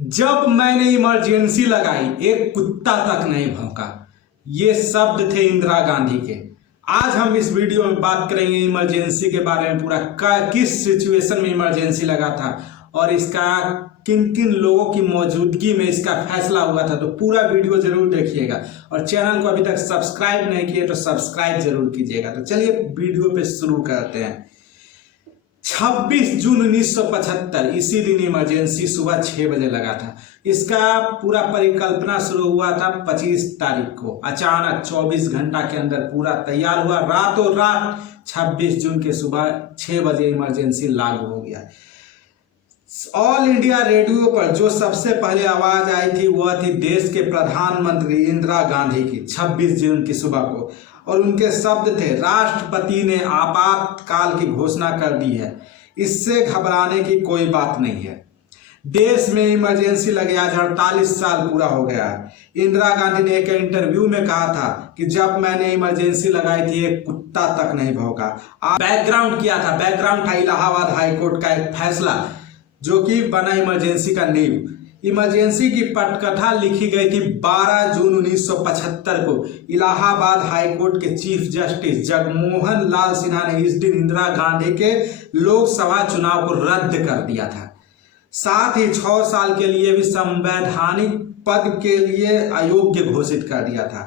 जब मैंने इमरजेंसी लगाई एक कुत्ता तक नहीं भौंका। ये शब्द थे इंदिरा गांधी के। आज हम इस वीडियो में बात करेंगे इमरजेंसी के बारे में, पूरा किस सिचुएशन में इमरजेंसी लगा था और इसका किन किन लोगों की मौजूदगी में इसका फैसला हुआ था। तो पूरा वीडियो जरूर देखिएगा और चैनल को अभी तक सब्सक्राइब नहीं किए तो सब्सक्राइब जरूर कीजिएगा। तो चलिए वीडियो पे शुरू करते हैं। 26 जून 1975 इसी दिन इमरजेंसी सुबह 6 बजे लगा था। इसका पूरा परिकल्पना शुरू हुआ था 25 तारीख को। अचानक 24 घंटा के अंदर पूरा तैयार हुआ। रातों रात 26 जून के सुबह 6 बजे इमरजेंसी लागू हो गया। ऑल इंडिया रेडियो पर जो सबसे पहले आवाज आई थी वह थी देश के प्रधानमंत्री इंदिरा गांधी की 26 जून की सुबह को, और उनके शब्द थे, राष्ट्रपति ने आपातकाल की घोषणा कर दी है, इससे घबराने की कोई बात नहीं है। देश में इमरजेंसी लगे आज 48 साल पूरा हो गया है। इंदिरा गांधी ने एक इंटरव्यू में कहा था कि जब मैंने इमरजेंसी लगाई थी एक कुत्ता तक नहीं भौंका। बैकग्राउंड क्या था? बैकग्राउंड था इलाहाबाद हाईकोर्ट का एक फैसला जो कि बना इमरजेंसी का नींव। इमरजेंसी की पटकथा लिखी गई थी 12 जून 1975 को। इलाहाबाद हाईकोर्ट के चीफ जस्टिस जगमोहन लाल सिन्हा ने इस दिन इंदिरा गांधी के लोकसभा चुनाव को रद्द कर दिया था। साथ ही 6 साल के लिए भी संवैधानिक पद के लिए अयोग्य घोषित कर दिया था।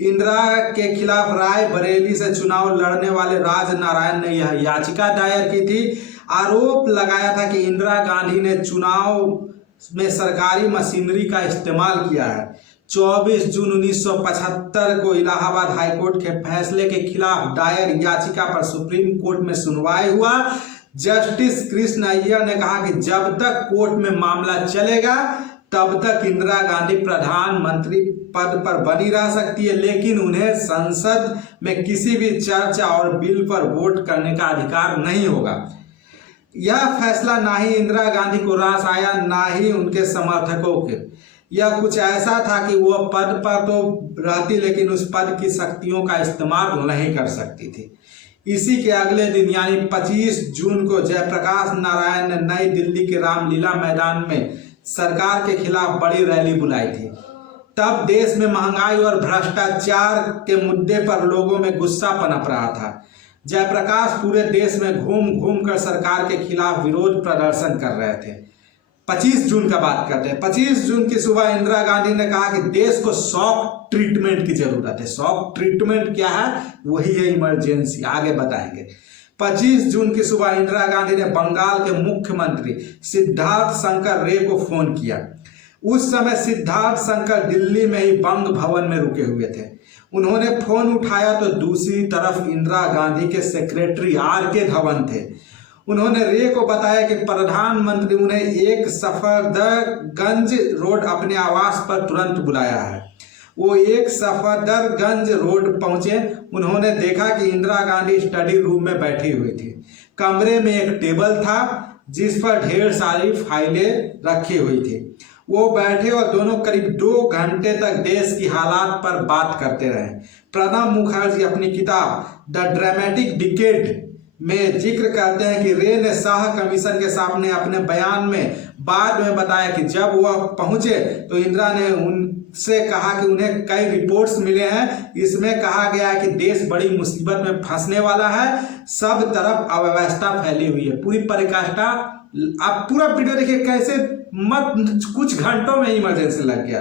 इंदिरा के खिलाफ रायबरेली से चुनाव लड़ने वाले राज नारायण ने यह याचिका दायर की थी। आरोप लगाया था कि इंदिरा गांधी ने चुनाव में सरकारी मशीनरी का इस्तेमाल किया है। 24 जून 1975 को इलाहाबाद हाईकोर्ट के फैसले के खिलाफ दायर याचिका पर सुप्रीम कोर्ट में सुनवाई हुआ। जस्टिस कृष्ण अय्यर ने कहा कि जब तक कोर्ट में मामला चलेगा तब तक इंदिरा गांधी प्रधानमंत्री पद पर बनी रह सकती है, लेकिन उन्हें संसद में किसी भी चर्चा और बिल पर वोट करने का अधिकार नहीं होगा। यह फैसला ना ही इंदिरा गांधी को रास आया ना ही उनके समर्थकों के। यह कुछ ऐसा था कि वह पद पर तो रहती लेकिन उस पद की शक्तियों का इस्तेमाल नहीं कर सकती थी। इसी के अगले दिन यानी 25 जून को जयप्रकाश नारायण ने नई दिल्ली के रामलीला मैदान में सरकार के खिलाफ बड़ी रैली बुलाई थी। तब देश में महंगाई और भ्रष्टाचार के मुद्दे पर लोगों में गुस्सा पनप रहा था। जयप्रकाश पूरे देश में घूम घूम कर सरकार के खिलाफ विरोध प्रदर्शन कर रहे थे। 25 जून का बात करते हैं। 25 जून की सुबह इंदिरा गांधी ने कहा कि देश को शॉक ट्रीटमेंट की जरूरत है। शॉक ट्रीटमेंट क्या है? वही है इमरजेंसी। आगे बताएंगे। 25 जून की सुबह इंदिरा गांधी ने बंगाल के मुख्यमंत्री सिद्धार्थ शंकर रे को फोन किया। उस समय सिद्धार्थ शंकर दिल्ली में ही बंग भवन में रुके हुए थे। उन्होंने फोन उठाया तो दूसरी तरफ इंदिरा गांधी के सेक्रेटरी आर.के. धवन थे। उन्होंने रे को बताया कि प्रधानमंत्री उन्हें एक सफदरगंज रोड अपने आवास पर तुरंत बुलाया है। वो एक सफदरगंज रोड पहुंचे। उन्होंने देखा कि इंदिरा गांधी स्टडी रूम में बैठी हुई थी। कमरे में एक टेबल था जिस पर ढेर सारी फाइलें रखी हुई थी। वो बैठे और दोनों करीब 2 घंटे तक देश की हालात पर बात करते रहे। प्रणब मुखर्जी अपनी किताब द ड्रामेटिक डिकेड में जिक्र करते हैं कि रे ने शाह कमीशन के सामने अपने बयान में बाद में बताया कि जब वह पहुंचे तो इंदिरा ने उनसे कहा कि उन्हें कई रिपोर्ट्स मिले हैं। इसमें कहा गया है कि देश बड़ी मुसीबत में फंसने वाला है, सब तरफ अव्यवस्था फैली हुई है। पूरी परिकाष्ठा आप पूरा वीडियो देखिए कैसे कुछ घंटों में इमरजेंसी लग गया।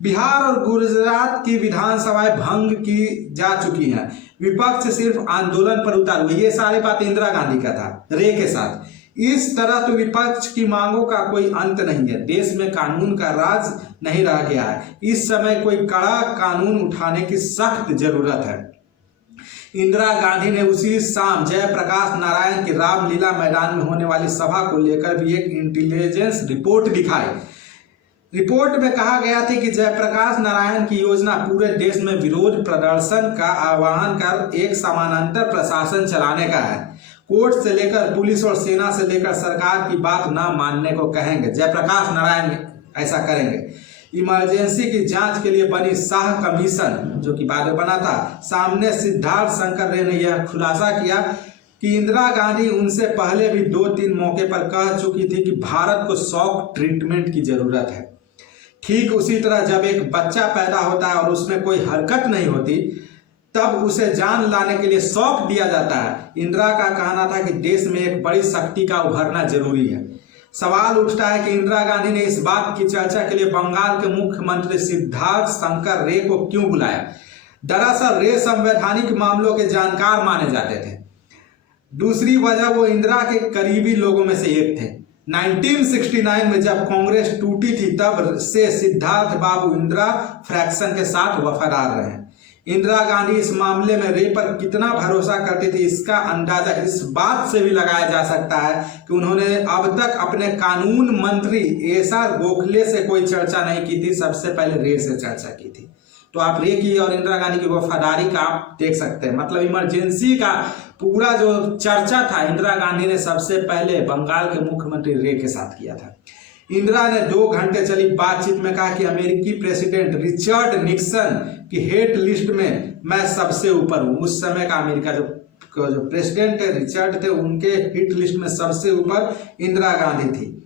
बिहार और गुजरात की विधानसभाएं भंग की जा चुकी हैं। विपक्ष सिर्फ आंदोलन पर उतार हुए। ये सारी बात इंदिरा गांधी का था रे के साथ। इस तरह तो विपक्ष की मांगों का कोई अंत नहीं है। देश में कानून का राज नहीं रह गया है। इस समय कोई कड़ा कानून उठाने की सख्त जरूरत है। इंदिरा गांधी ने उसी शाम जयप्रकाश नारायण की रामलीला मैदान में होने वाली सभा को लेकर भी एक इंटेलिजेंस रिपोर्ट दिखाई। रिपोर्ट में कहा गया था कि जयप्रकाश नारायण की योजना पूरे देश में विरोध प्रदर्शन का आह्वान कर एक समानांतर प्रशासन चलाने का है। कोर्ट से लेकर पुलिस और सेना से लेकर सरकार की बात ना मानने को कहेंगे। जयप्रकाश नारायण ऐसा करेंगे। इमरजेंसी की जांच के लिए बनी शाह कमीशन जो कि बाद में बना था, सामने सिद्धार्थ शंकर रे ने यह खुलासा किया कि इंदिरा गांधी उनसे पहले भी 2-3 मौके पर कह चुकी थी कि भारत को शॉक ट्रीटमेंट की जरूरत है। ठीक उसी तरह जब एक बच्चा पैदा होता है और उसमें कोई हरकत नहीं होती, तब उसे जान लाने के लिए शॉक दिया जाता है। इंदिरा का कहना था कि देश में एक बड़ी शक्ति का उभरना जरूरी है। सवाल उठता है कि इंदिरा गांधी ने इस बात की चर्चा के लिए बंगाल के मुख्यमंत्री सिद्धार्थ शंकर रे को क्यों बुलाया। दरअसल रे संवैधानिक मामलों के जानकार माने जाते थे। दूसरी वजह, वो इंदिरा के करीबी लोगों में से एक थे। 1969 में जब कांग्रेस टूटी थी, तब से सिद्धार्थ बाबू इंदिरा फ्रैक्शन के साथ वफादार रहे। इंदिरा गांधी इस मामले में रे पर कितना भरोसा करती थी, इसका अंदाजा इस बात से भी लगाया जा सकता है कि उन्होंने अब तक अपने कानून मंत्री एसआर गोखले से कोई चर्चा नहीं की थी, सबसे पहले रे से चर्चा की थी। तो आप रे की और इंदिरा गांधी की वफादारी का आप देख सकते हैं। मतलब इमरजेंसी का पूरा जो चर्चा था, इंदिरा गांधी ने सबसे पहले बंगाल के मुख्यमंत्री रे के साथ किया था। इंदिरा ने 2 घंटे चली बातचीत में कहा कि अमेरिकी प्रेसिडेंट रिचर्ड निक्सन की हेट लिस्ट में मैं सबसे ऊपर हूँ। उस समय का अमेरिका जो प्रेसिडेंट रिचर्ड थे, उनके हिट लिस्ट में सबसे ऊपर इंदिरा गांधी थी।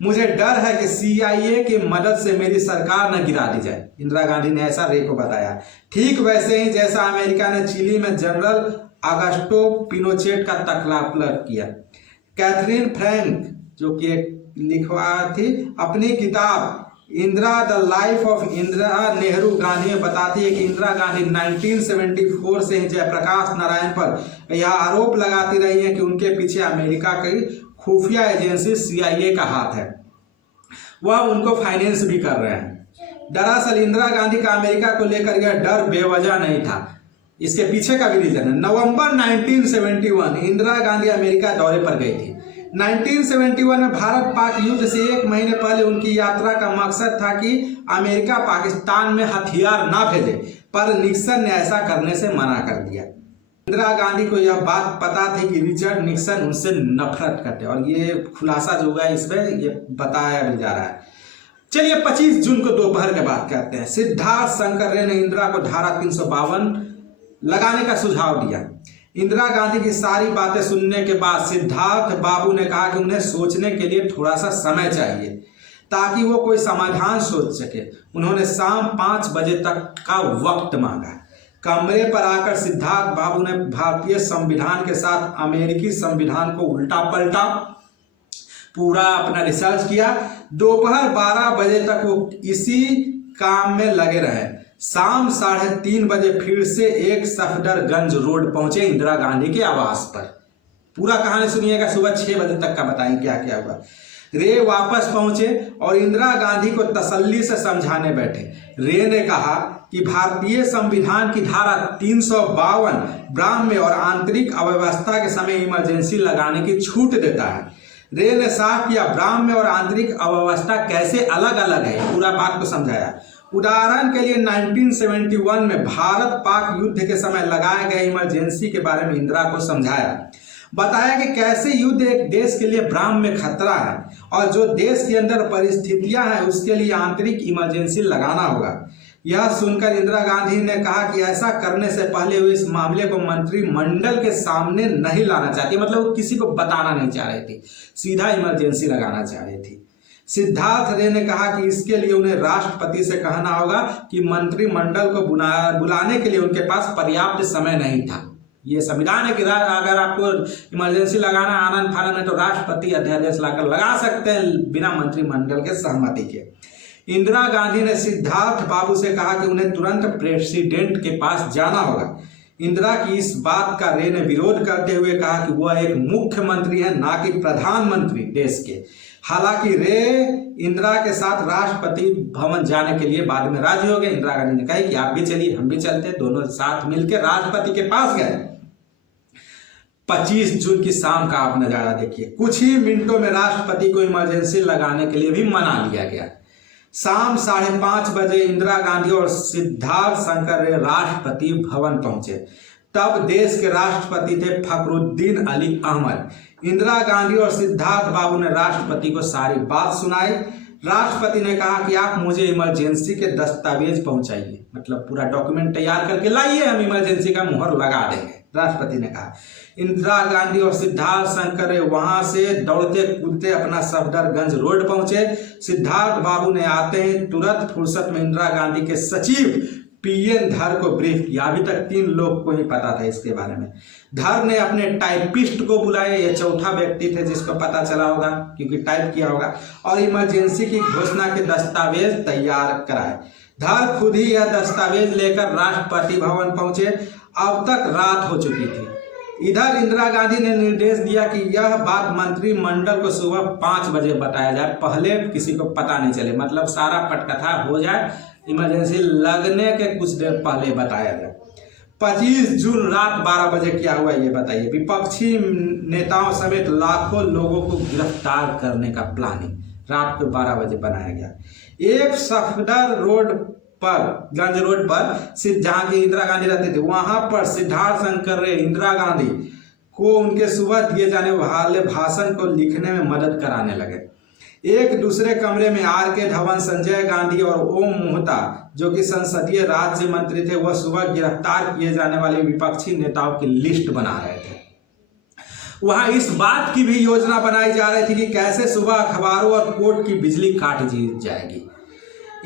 मुझे डर है कि CIA की मदद से मेरी सरकार न गिरा दी जाए, इंदिरा गांधी ने ऐसा रे को बताया। ठीक वैसे ही जैसा अमेरिका ने चिली में जनरल ऑगस्टो पिनोचेट का तकलाफ किया। कैथरीन फ्रैंक, जो कि एक लिखवा थी, अपनी किताब Indira the life of Indira Nehru Gandhi में बताती है कि इंदिरा गांधी 1974 से ही जयप्रकाश नारायण पर यह आरोप लगाती रही है कि उनके पीछे अमेरिका की खुफिया एजेंसी CIA का हाथ है, वह उनको फाइनेंस भी कर रहे हैं। दरअसल इंदिरा गांधी का अमेरिका को लेकर यह डर बेवजह नहीं था, इसके पीछे का भी रीजन है। नवंबर 1971 इंदिरा गांधी अमेरिका दौरे पर गई थी। 1971 में भारत पाक युद्ध से 1 महीने पहले उनकी यात्रा का मकसद था कि अमेरिका पाकिस्तान में हथियार ना भेजे, पर निक्सन ने ऐसा करने से मना कर दिया। इंदिरा गांधी को यह बात पता थी कि रिचर्ड निक्सन उनसे नफरत करते, और ये खुलासा जो हुआ इसमें ये बताया भी जा रहा है। चलिए 25 जून को दोपहर के बात करते हैं। सिद्धार्थ शंकर रे ने इंदिरा को धारा 352 लगाने का सुझाव दिया। इंदिरा गांधी की सारी बातें सुनने के बाद सिद्धार्थ बाबू ने कहा कि उन्हें सोचने के लिए थोड़ा सा समय चाहिए ताकि वो कोई समाधान सोच सके। उन्होंने शाम 5 बजे तक का वक्त मांगा। कमरे पर आकर सिद्धार्थ बाबू ने भारतीय संविधान के साथ अमेरिकी संविधान को उल्टा पलटा, पूरा अपना रिसर्च किया। दोपहर 12 बजे तक वो इसी काम में लगे रहे। शाम 3:30 बजे फिर से एक सफदरगंज रोड पहुंचे इंदिरा गांधी के आवास पर। पूरा कहानी सुनिएगा, सुबह 6 बजे तक का बताएंगे क्या क्या हुआ। रे वापस पहुंचे और इंदिरा गांधी को तसल्ली से समझाने बैठे। रे ने कहा कि भारतीय संविधान की धारा 352 ब्राह्म्य और आंतरिक अव्यवस्था के समय इमरजेंसी लगाने की छूट देता है। रे ने साफ किया ब्राह्म्य और आंतरिक अव्यवस्था कैसे अलग अलग है, पूरा बात को समझाया। उदाहरण के लिए 1971 में भारत पाक युद्ध के समय लगाए गए इमरजेंसी के बारे में इंदिरा को समझाया। बताया कि कैसे युद्ध एक देश के लिए ब्राह्म्य खतरा है और जो देश के अंदर परिस्थितियां हैं उसके लिए आंतरिक इमरजेंसी लगाना होगा। यह सुनकर इंदिरा गांधी ने कहा कि ऐसा करने से पहले वो इस मामले को मंत्रिमंडल के सामने नहीं लाना चाहती, मतलब वो किसी को बताना नहीं चाह रही थी, सीधा इमरजेंसी लगाना चाह रही थी। सिद्धार्थ रे ने कहा कि इसके लिए उन्हें राष्ट्रपति से कहना होगा कि मंत्रिमंडल को बुलाने के लिए उनके पास पर्याप्त समय नहीं था। ये संविधान है कि अगर आपको इमरजेंसी लगाना आनंद फानन है तो राष्ट्रपति अध्यादेश लाकर लगा सकते हैं बिना मंत्रिमंडल के सहमति के। इंदिरा गांधी ने सिद्धार्थ बाबू से कहा कि उन्हें तुरंत प्रेसिडेंट के पास जाना होगा। इंदिरा की इस बात का रे ने विरोध करते हुए कहा कि वह एक मुख्यमंत्री है, ना कि प्रधानमंत्री देश के। हालांकि रे इंदिरा के साथ राष्ट्रपति भवन जाने के लिए बाद में राजी हो गए। इंदिरा गांधी ने कहा कि आप भी चलिए, हम भी चलते। दोनों साथ मिलकर राष्ट्रपति के पास गए। 25 जून की शाम का आप नजारा देखिए। कुछ ही मिनटों में राष्ट्रपति को इमरजेंसी लगाने के लिए भी मना लिया गया। शाम 5:30 बजे इंदिरा गांधी और सिद्धार्थ शंकर रे राष्ट्रपति भवन पहुंचे। तब देश के राष्ट्रपति थे फखरुद्दीन अली अहमद। इंदिरा गांधी और सिद्धार्थ बाबू ने राष्ट्रपति को सारी बात सुनाई। राष्ट्रपति ने कहा कि आप मुझे इमरजेंसी के दस्तावेज पहुंचाइए, मतलब पूरा डॉक्यूमेंट तैयार करके लाइए, हम इमरजेंसी का मुहर लगा देंगे। राष्ट्रपति ने कहा। इंदिरा गांधी और सिद्धार्थ शंकर रे वहां से दौड़ते कूदते अपना सफदरगंज रोड पहुंचे। सिद्धार्थ बाबू ने आते ही तुरंत फुर्सत में इंदिरा गांधी के सचिव पीएन धर को ब्रीफ किया। अभी तक 3 लोग को ही पता था इसके बारे में। धर ने अपने टाइपिस्ट को बुलाया, ये चौथा व्यक्ति थे जिसको पता चला होगा क्योंकि टाइप किया होगा, और इमरजेंसी की घोषणा के दस्तावेज तैयार कराए। धर खुद ही यह दस्तावेज लेकर राष्ट्रपति भवन पहुंचे। अब तक रात हो चुकी थी। इधर इंदिरा गांधी ने निर्देश दिया कि यह बात मंत्रिमंडल को सुबह 5 बजे बताया जाए, पहले किसी को पता नहीं चले, मतलब सारा पटकथा हो जाए, इमरजेंसी लगने के कुछ देर पहले बताया जाए। 25 जून रात 12 बजे क्या हुआ ये बताइए। विपक्षी नेताओं समेत लाखों लोगों को गिरफ्तार करने का प्लानिंग रात को 12 बजे बनाया गया। एक सफदर रोड पर, गंज रोड पर जहाँ की इंदिरा गांधी रहते थे, वहां पर सिद्धार्थ शंकर रे इंदिरा गांधी को उनके सुबह दिए जाने वाले भाषण को लिखने में मदद कराने लगे। एक दूसरे कमरे में आर.के. धवन, संजय गांधी और ओम मोहता जो कि संसदीय राज्य मंत्री थे, वह सुबह गिरफ्तार किए जाने वाले विपक्षी नेताओं की लिस्ट बना रहे थे। वहां इस बात की भी योजना बनाई जा रही थी कि कैसे सुबह अखबारों और कोर्ट की बिजली काट दी जाएगी।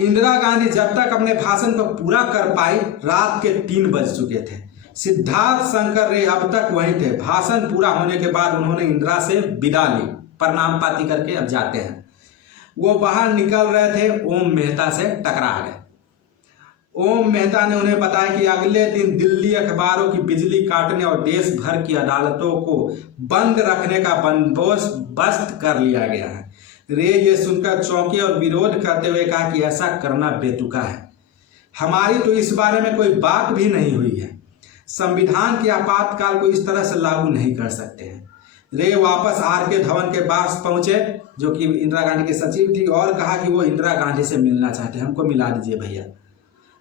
इंदिरा गांधी जब तक अपने भाषण को पूरा कर पाई, रात के 3 बज चुके थे। सिद्धार्थ शंकर रे अब तक वहीं थे। भाषण पूरा होने के बाद उन्होंने इंदिरा से विदा ली, प्रणाम पाती करके अब जाते हैं। वो बाहर निकल रहे थे, ओम मेहता से टकरा गए। ओम मेहता ने उन्हें बताया कि अगले दिन दिल्ली अखबारों की बिजली काटने और देश भर की अदालतों को बंद रखने का बंदोबस्त कर लिया गया है। रे ये सुनकर चौंके और विरोध करते हुए कहा कि ऐसा करना बेतुका है, हमारी तो इस बारे में कोई बात भी नहीं हुई है। संविधान के आपातकाल को इस तरह से लागू नहीं कर सकते हैं। रे वापस आर.के. धवन के पास पहुंचे जो कि इंदिरा गांधी के सचिव थी और कहा कि वो इंदिरा गांधी से मिलना चाहते हैं, हमको मिला दीजिए भैया।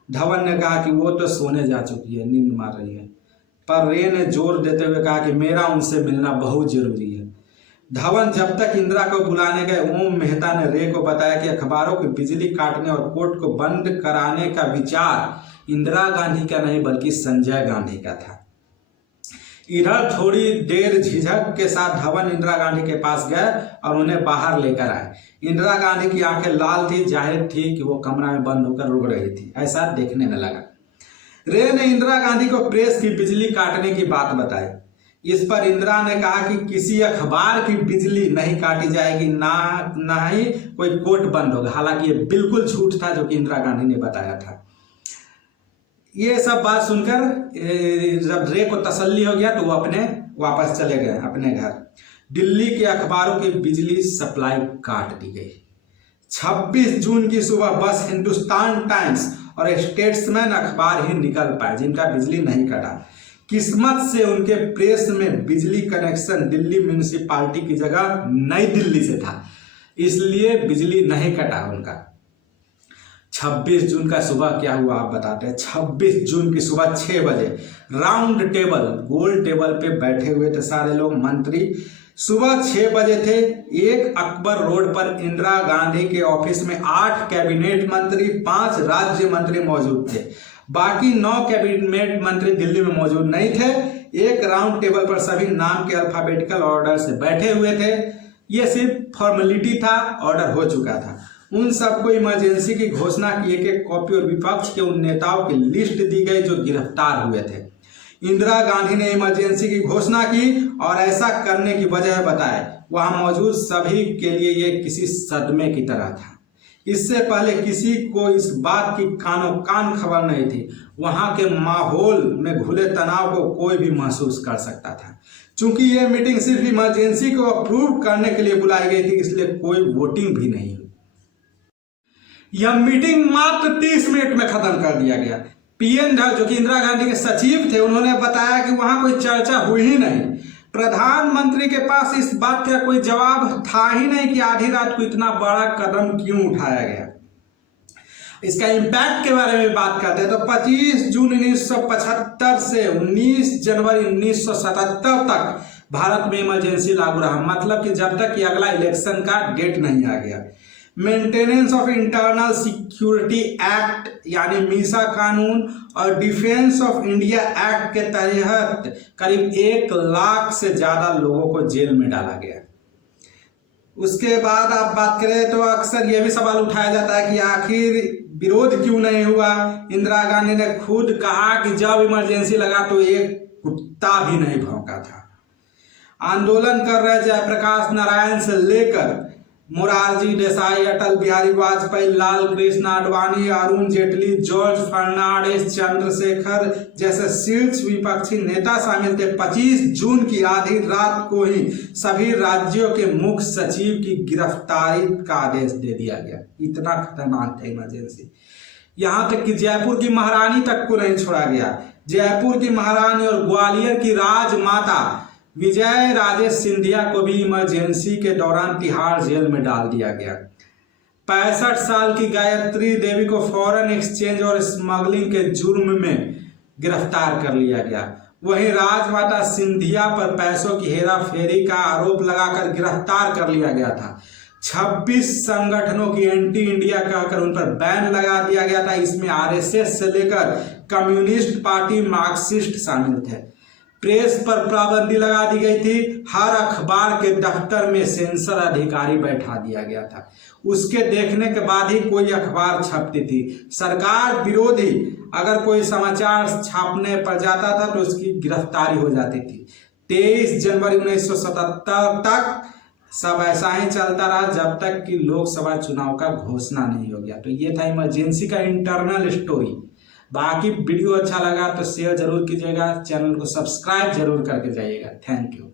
धवन ने कहा कि वो तो सोने जा चुकी है, नींद मार रही है, पर रे ने जोर देते हुए कहा कि मेरा उनसे मिलना बहुत जरूरी है। धवन जब तक इंदिरा को बुलाने गए, ओम मेहता ने रे को बताया कि अखबारों की बिजली काटने और कोर्ट को बंद कराने का विचार इंदिरा गांधी का नहीं बल्कि संजय गांधी का था। इधर थोड़ी देर झिझक के साथ धवन इंदिरा गांधी के पास गए और उन्हें बाहर लेकर आए। इंदिरा गांधी की आंखें लाल थी, जाहिर थी कि वो कमरा में बंद होकर रो रही थी, ऐसा देखने में लगा। रे ने इंदिरा गांधी को प्रेस की बिजली काटने की बात बताई। इस पर इंदिरा ने कहा कि किसी अखबार की बिजली नहीं काटी जाएगी, ना ही कोई कोर्ट बंद होगा। हालांकि ये बिल्कुल झूठ था जो कि इंदिरा गांधी ने बताया था। ये सब बात सुनकर जब रे को तसल्ली हो गया तो वो अपने वापस चले गए अपने घर। दिल्ली के अखबारों की बिजली सप्लाई काट दी गई। 26 जून की सुबह बस हिंदुस्तान टाइम्स और स्टेट्समैन अखबार ही निकल पाए जिनका बिजली नहीं कटा। किस्मत से उनके प्रेस में बिजली कनेक्शन दिल्ली म्यूनिसिपालिटी की जगह नई दिल्ली से था, इसलिए बिजली नहीं कटा उनका। 26 जून का सुबह क्या हुआ आप बताते हैं। 26 जून की सुबह 6 बजे राउंड टेबल, गोल टेबल पे बैठे हुए थे सारे लोग, मंत्री। सुबह 6 बजे थे। एक अकबर रोड पर इंदिरा गांधी के ऑफिस में 8 कैबिनेट मंत्री, 5 राज्य मंत्री मौजूद थे। बाकी 9 कैबिनेट मंत्री दिल्ली में मौजूद नहीं थे। एक राउंड टेबल पर सभी नाम के अल्फाबेटिकल ऑर्डर से बैठे हुए थे। ये सिर्फ फॉर्मेलिटी था, ऑर्डर हो चुका था। उन सबको इमरजेंसी की घोषणा की एक कॉपी और विपक्ष के उन नेताओं की लिस्ट दी गई जो गिरफ्तार हुए थे। इंदिरा गांधी ने इमरजेंसी की घोषणा की और ऐसा करने की वजह बताए। वहां मौजूद सभी के लिए ये किसी सदमे की तरह था। इससे पहले किसी को इस बात की कानों कान खबर नहीं थी। वहां के माहौल में घुले तनाव को कोई भी महसूस कर सकता था। चूंकि यह मीटिंग सिर्फ इमरजेंसी को अप्रूव करने के लिए बुलाई गई थी, इसलिए कोई वोटिंग भी नहीं हुई। यह मीटिंग मात्र 30 मिनट में खत्म कर दिया गया। पीएन धर जो कि इंदिरा गांधी के सचिव थे, उन्होंने बताया कि वहां कोई चर्चा हुई ही नहीं। प्रधानमंत्री के पास इस बात का कोई जवाब था ही नहीं कि आधी रात को इतना बड़ा कदम क्यों उठाया गया। इसका इम्पैक्ट के बारे में बात करते हैं तो 25 जून 1975 से 19 जनवरी 1977 तक भारत में इमरजेंसी लागू रहा, मतलब कि जब तक कि अगला इलेक्शन का डेट नहीं आ गया। Maintenance of internal security act यानी मीसा कानून और डिफेंस ऑफ इंडिया एक्ट के तहत करीब 1 लाख से ज्यादा लोगों को जेल में डाला गया। उसके बाद आप बात करें तो अक्सर यह भी सवाल उठाया जाता है कि आखिर विरोध क्यों नहीं हुआ। इंदिरा गांधी ने खुद कहा कि जब इमरजेंसी लगा तो एक कुत्ता भी नहीं भौंका था। आंदोलन कर रहे जयप्रकाश नारायण से लेकर मोरारजी देसाई, अटल बिहारी वाजपेयी, लाल कृष्ण आडवाणी, अरुण जेटली, जॉर्ज फर्नांडिस, चंद्रशेखर जैसे शीर्ष विपक्षी नेता शामिल थे। 25 जून की आधी रात को ही सभी राज्यों के मुख्य सचिव की गिरफ्तारी का आदेश दे दिया गया। इतना खतरनाक था इमरजेंसी। यहाँ तक कि जयपुर की महारानी तक को नहीं छोड़ा गया। जयपुर की महारानी और ग्वालियर की राजमाता विजय राजे सिंधिया को भी इमरजेंसी के दौरान तिहाड़ जेल में डाल दिया गया। 65 साल की गायत्री देवी को फॉरेन एक्सचेंज और स्मगलिंग के जुर्म में गिरफ्तार कर लिया गया। वहीं राजमाता सिंधिया पर पैसों की हेराफेरी का आरोप लगाकर गिरफ्तार कर लिया गया था। 26 संगठनों की एंटी इंडिया कहकर उन पर बैन लगा दिया गया था। इसमें आरएसएस से लेकर कम्युनिस्ट पार्टी, मार्क्सिस्ट शामिल थे। प्रेस पर पाबंदी लगा दी गई थी। हर अखबार के दफ्तर में सेंसर अधिकारी बैठा दिया गया था। उसके देखने के बाद ही कोई अखबार छपती थी। सरकार विरोधी अगर कोई समाचार छापने पर जाता था तो उसकी गिरफ्तारी हो जाती थी। 23 जनवरी 1977 तक सब ऐसा ही चलता रहा जब तक कि लोकसभा चुनाव का घोषणा नहीं हो गया। तो ये था इमरजेंसी का इंटरनल स्टोरी। बाकी वीडियो अच्छा लगा तो शेयर जरूर कीजिएगा, चैनल को सब्सक्राइब जरूर करके जाइएगा। Thank you.